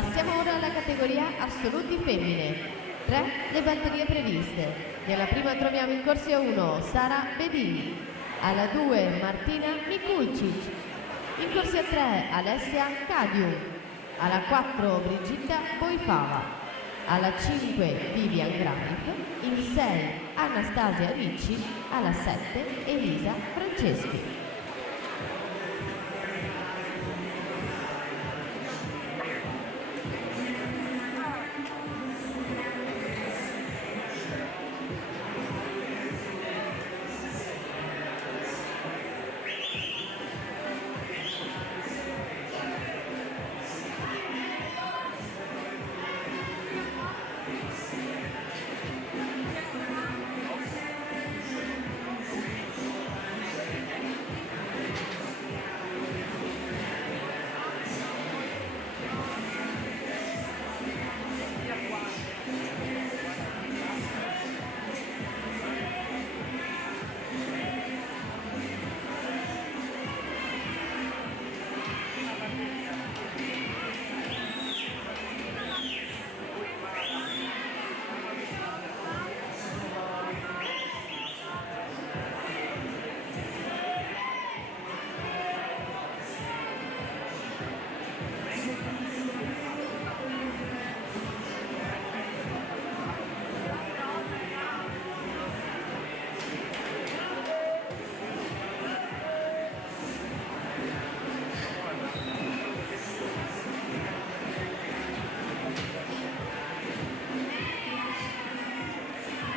Passiamo ora alla categoria assoluti femmine. 3 le batterie previste. Nella prima troviamo in corsia 1 Sara Bedini, alla 2 Martina Mikulcic, in corsia 3 Alessia Cadium, alla 4 Brigitta Boifava, alla 5 Vivian Granif, in 6 Anastasia Ricci, alla 7 Elisa Franceschi.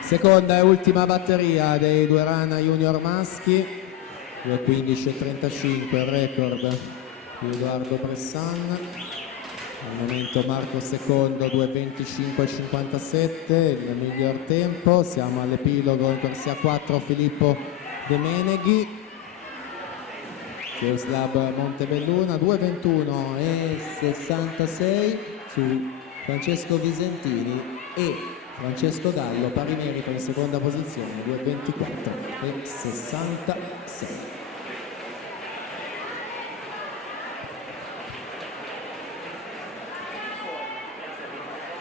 Seconda e ultima batteria dei due rana junior maschi, 2:15:35 il record di Edoardo Bressan. Al momento Marco secondo, 2:25:57 il miglior tempo. Siamo all'epilogo in corsia 4 Filippo De Meneghi, Geoslab Montebelluna, 2:21:66 su Francesco Visentini e Francesco Gallo, pari merito in seconda posizione, 2:24:66.